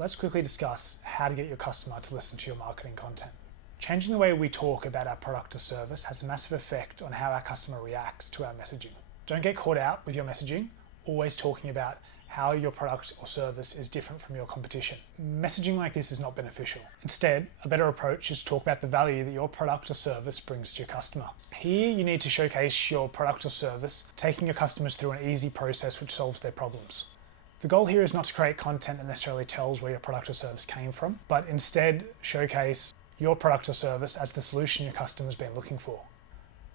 let's quickly discuss how to get your customer to listen to your marketing content. Changing the way we talk about our product or service has a massive effect on how our customer reacts to our messaging. Don't get caught out with your messaging, always talking about how your product or service is different from your competition. Messaging like this is not beneficial. Instead, a better approach is to talk about the value that your product or service brings to your customer. Here, you need to showcase your product or service, taking your customers through an easy process which solves their problems. The goal here is not to create content that necessarily tells where your product or service came from, but instead showcase your product or service as the solution your customer's been looking for.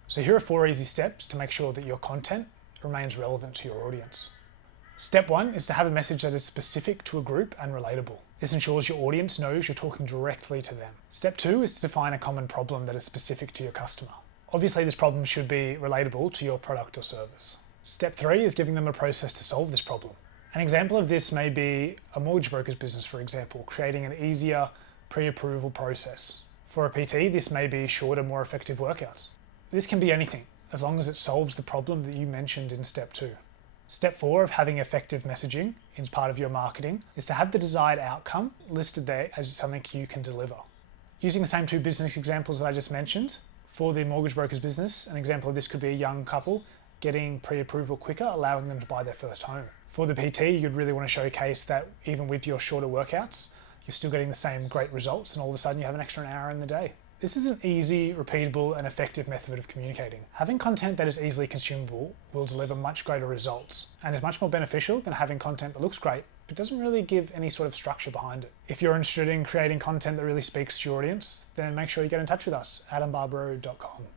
So here are 4 easy steps to make sure that your content remains relevant to your audience. Step 1 is to have a message that is specific to a group and relatable. This ensures your audience knows you're talking directly to them. Step 2 is to define a common problem that is specific to your customer. Obviously, this problem should be relatable to your product or service. Step 3 is giving them a process to solve this problem. An example of this may be a mortgage broker's business, for example, creating an easier pre-approval process. For a PT, this may be shorter, more effective workouts. This can be anything, as long as it solves the problem that you mentioned in step 2. Step 4 of having effective messaging as part of your marketing is to have the desired outcome listed there as something you can deliver. Using the same 2 business examples that I just mentioned, for the mortgage broker's business, an example of this could be a young couple getting pre-approval quicker, allowing them to buy their first home. For the PT, you'd really want to showcase that even with your shorter workouts, you're still getting the same great results, and all of a sudden you have an extra hour in the day. This is an easy, repeatable, and effective method of communicating. Having content that is easily consumable will deliver much greater results and is much more beneficial than having content that looks great but doesn't really give any sort of structure behind it. If you're interested in creating content that really speaks to your audience, then make sure you get in touch with us at adambarbaro.com.